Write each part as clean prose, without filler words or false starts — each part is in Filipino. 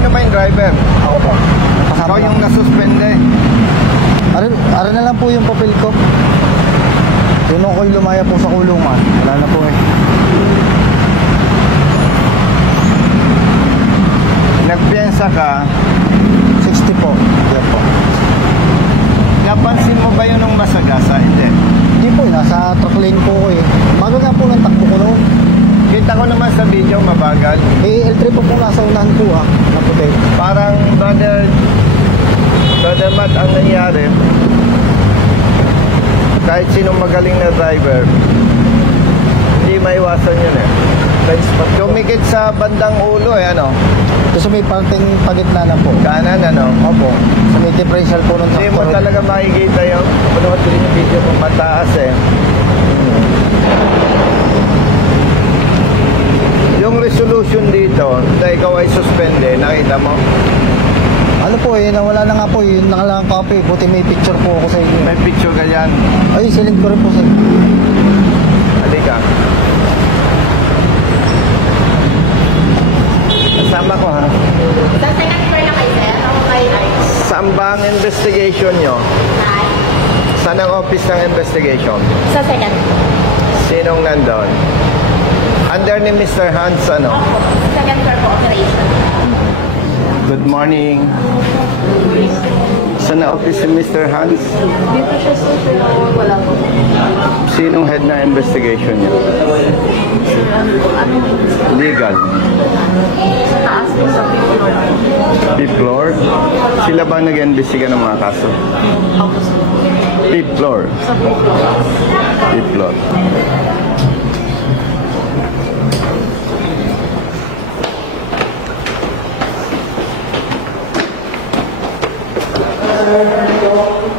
Sino ba yung driver? Ako po. Ikaw yung nasuspende. Ara na lang po yung papel ko. Yun ako'y lumaya po sa kulungan. Wala na po eh. Nagpiensa ka, 60 po. Yan po. napansin mo ba yun nung masagasa? Hindi. Hindi po, nasa truck lane po ko eh. Bago nga po ng takbo ko noon. Kita ko naman sa video, mabagal. Eh, L3 po nasa unahan po na puti. Parang brother Matt, ang nangyari, kahit sinong magaling na driver, hindi maiwasan yun eh. Dumikit sa bandang ulo eh, ano? Kasi may parting pagitna na po. Kanan, ano? Opo. Sa may differential po ng Hindi mo talaga makikita yung panood ko rin yung video kung mataas eh. Yung resolution dito, na ikaw ay suspende, nakita mo? Ano po eh, nawala na nga po yung nakalang copy. Buti may picture po ako sa inyo. May picture ka yan. Ay, silid ko rin po sa inyo. Halika. Kasama ko ha. Sa second floor na kayo, sir? Ako kayo ay? Saan ba ang investigation nyo? Saan ang office ng investigation? Sa second floor. Sinong nandun? Under ni Mr. Hans, ano? Ako, second floor po operation. Good morning. Saan ang office ni Mr. Hans? Dito siya sir, pero wala po. Sinong head na investigation niya? Legal. Sa taas po sa floor. Fifth floor? Sila ba nag-imbestiga ng mga kaso? Ako sir. Fifth floor? Sa floor. Fifth floor.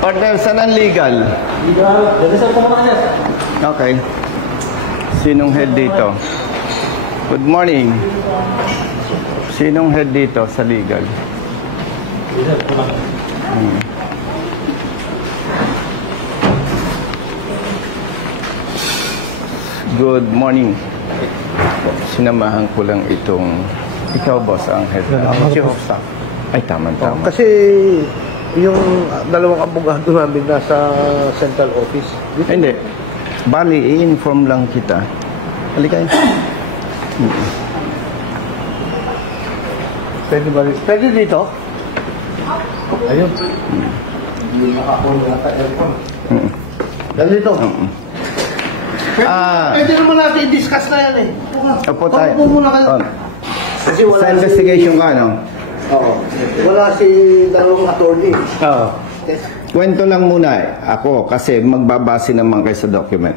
Partner, saan ang legal? Okay. Sinong head dito? Good morning. Sinong head dito sa legal? Good morning. Sinamahan ko lang itong ikaw boss ang head. Chief of staff. Ay, tama-tama. Kasi yung dalawang abogado namin nasa central office. Hindi. Bali, i-inform lang kita. Halika yun. Pwede ba rin? Pwede dito? Ayun. Hindi nakakuha yata aircon. Dito. Pwede naman natin i-discuss na yan eh. Opo tayo. Opo muna kayo. Kasi wala Sa investigation ka, no? Oo. Wala si dalawang attorney. Oo. Kwento lang muna ako kasi magbabase naman kayo sa document.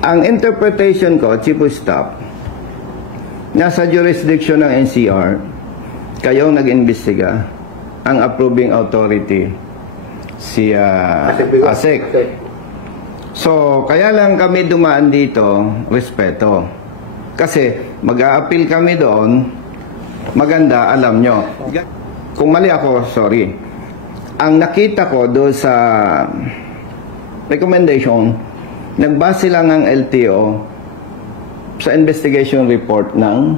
Ang interpretation ko, Chief of Staff, nasa jurisdiction ng NCR, kayo nag-imbestiga, ang approving authority, si ASEC. So, kaya lang kami dumaan dito, respeto. Kasi mag-a-appeal kami doon, maganda, alam nyo. Kung mali ako, sorry. Ang nakita ko doon sa recommendation, nagbase lang ang LTO sa investigation report ng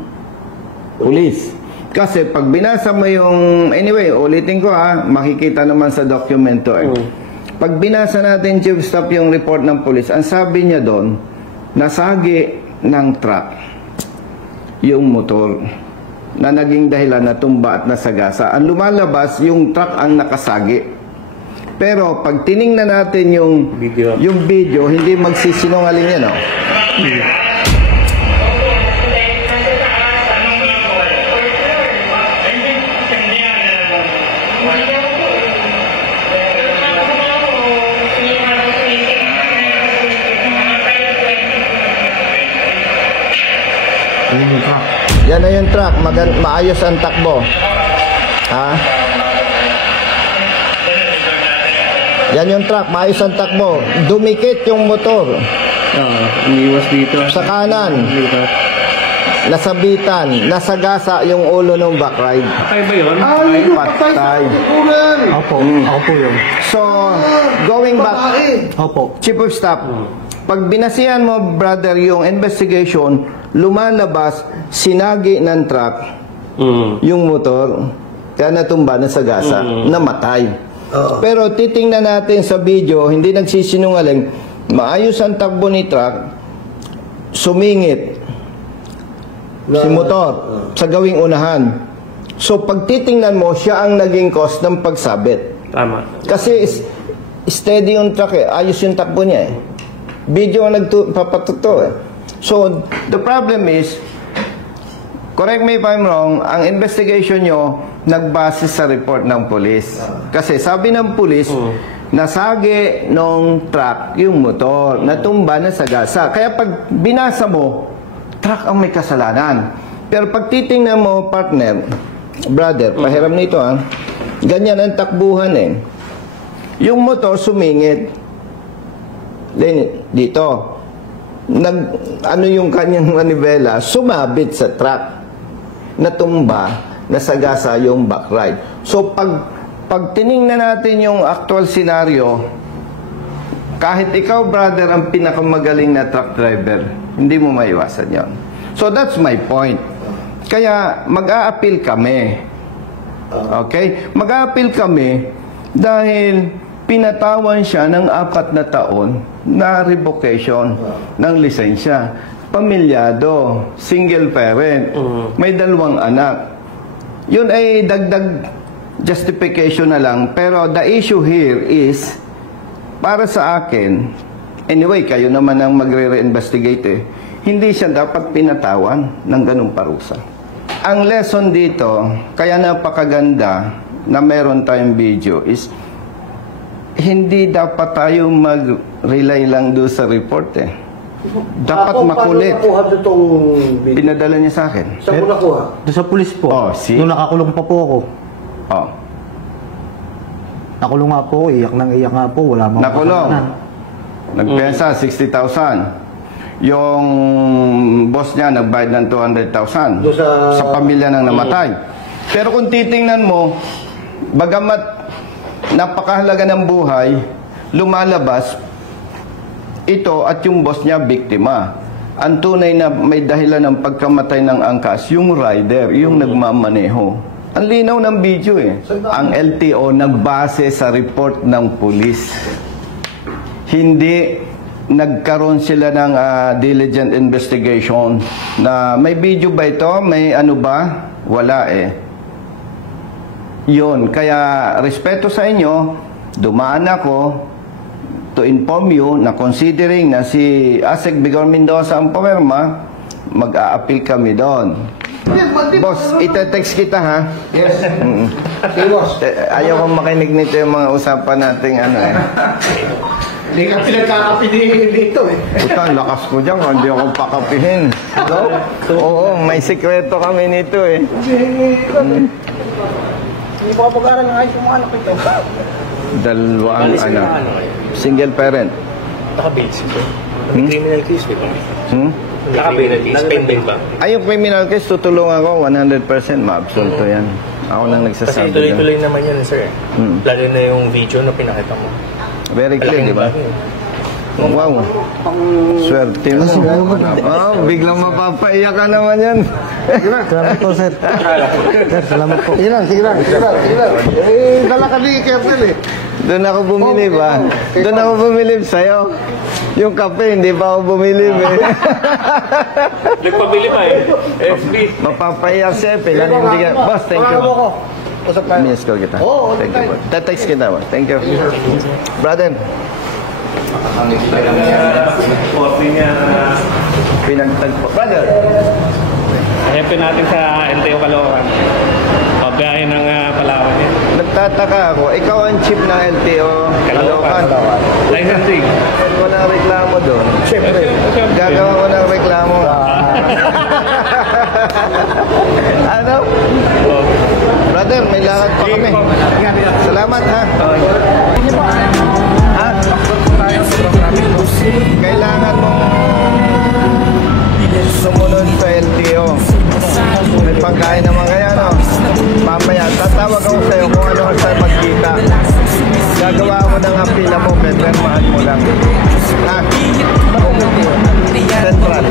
police. Kasi pag binasa mo yung, anyway, ulitin ko ha, makikita naman sa dokumento eh. Pag binasa natin, Chief Staff, yung report ng police, ang sabi niya doon, nasagi ng truck yung motor na naging dahilan na tumba at nasagasa. Ang lumalabas, yung truck ang nakasagi. Pero pag tiningnan natin yung video, hindi magsisinungaling yan, no? Yan na yung truck, maayos ang takbo. Ha? Yan yung truck, maayos ang takbo. Dumikit yung motor. Umiwas dito. Sa kanan. Nasabitan, nasagasa yung ulo ng backride. Patay ba yun? Patay. Opo, ako po yun. So, going back, Opo. Chief of Staff, pag binasihan mo, brother, yung investigation, lumalabas, sinagi ng truck yung motor. Kaya natumba na sa gasa, namatay. Pero titingnan natin sa video, hindi nagsisinungaling, maayos ang takbo ni truck, sumingit si motor sa gawing unahan. So pag titingnan mo, siya ang naging cause ng pagsabit. Tama. Kasi steady yung truck eh. Ayos yung takbo niya eh. Video ang papatuto eh. So, the problem is, correct me if I'm wrong, ang investigation nyo nagbase sa report ng police. Kasi sabi ng police, nasagi nung truck yung motor, natumba na sa gasa. Kaya pag binasa mo, truck ang may kasalanan. Pero pag titingnan mo, partner, brother, pahiram nito ah, ganyan ang takbuhan eh. Yung motor sumingit. Dito. Ano yung kanyang manibela, sumabit sa truck. Natumba, nasagasa yung backride. So pag tiningnan natin yung actual scenario, kahit ikaw, brother, ang pinakamagaling na truck driver, hindi mo maiwasan yon. So that's my point. Kaya mag-a-appeal kami. Okay? Mag-a-appeal kami dahil pinatawan siya ng 4 na taon na revocation ng lisensya. Pamilyado, single parent, may 2 anak. Yun ay dagdag justification na lang. Pero the issue here is, para sa akin, anyway, kayo naman ang magre-reinvestigate eh, hindi siya dapat pinatawan ng ganung parusa. Ang lesson dito, kaya napakaganda na meron tayong video is, hindi dapat tayo mag-rely lang doon sa report eh. Dapat makulit. Paano nakuha itong video? Pinadala niya sa akin. Saan mo nakuha? Doon sa pulis po. Oh, see? Nung nakakulong pa po ako. Oh. Nakulong nga po, iyak nang iyak nga po. Wala mga Nakulong. kasalanan. Nagpensa, 60,000. Yung boss niya nagbayad ng 200,000 Doon sa pamilya ng namatay. Pero kung titingnan mo, bagamat napakahalaga ng buhay, lumalabas ito at yung boss niya biktima. Ang tunay na may dahilan ng pagkamatay ng angkas, yung rider, yung nagmamaneho. Ang linaw ng video eh. Ang LTO nagbase sa report ng police. Hindi nagkaroon sila ng diligent investigation na may video ba ito? May ano ba? Wala eh. Yun. Kaya respeto sa inyo, dumaan ako to inform you na considering na si Asek Bigor Mendoza ang pumirma, mag-a-appeal kami doon. Boss, ite-text kita ha? Yes. Sige, boss. Ayaw kong makinig nito yung mga usapan nating ano eh. Hindi ka pinagkakapihin dito eh. Ito, ang lakas ko dyan, hindi ako pakapihin. Oo, may sikreto kami nito eh. Hindi pa pag-aaral ng ayos yung mga anak ito. 2 anak. Single parent. Naka-basic ba? Criminal case ba? Naka-criminal case. Pending ba? Ay, yung criminal case, tutulungan ko 100% ma-absolto yan. Ako nang Kasi nagsasabi dyan. tuloy-tuloy naman yan, sir. Lalo na yung video na pinakita mo. Very clear, di ba? Wow. Swerte mo. Oh, biglang mapapaiyak ka naman yan. Salamat po, sir. Sir, salamat po. Sige lang, sige lang, sige lang, sige lang. Eh, dala ka ni Kernel eh. Doon ako bumili ba? Doon ako bumili sa'yo. Yung kape, hindi pa ako bumili eh. Nagpabili pa eh. FB. Mapapaiyak siya, pinanindigan. Boss, thank you. Usap tayo. Miss call kita. Oo, Thank you. Text kita ba? Thank you. Brother, Coffee niya. pinagtagpo. Brother, Happy natin sa LTO Caloocan. Pabiyahe ng Palawan niya. nagtataka ako. Ikaw ang chief ng LTO Caloocan. Licensing. Walang reklamo doon. Siyempre. Gagawa ko ng reklamo. Ano? Brother, may lakad pa kami. Salamat ha. Ha? Kailangan mong sumunod sa LTO. May pagkain naman kaya, no? Mamaya, tatawag ako sa'yo kung ano sa magkita. Gagawa mo ng apila mo, pepermahan mo lang. Ha? Central.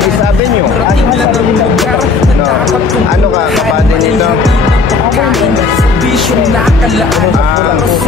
May sabi nyo. siyang nakalaan.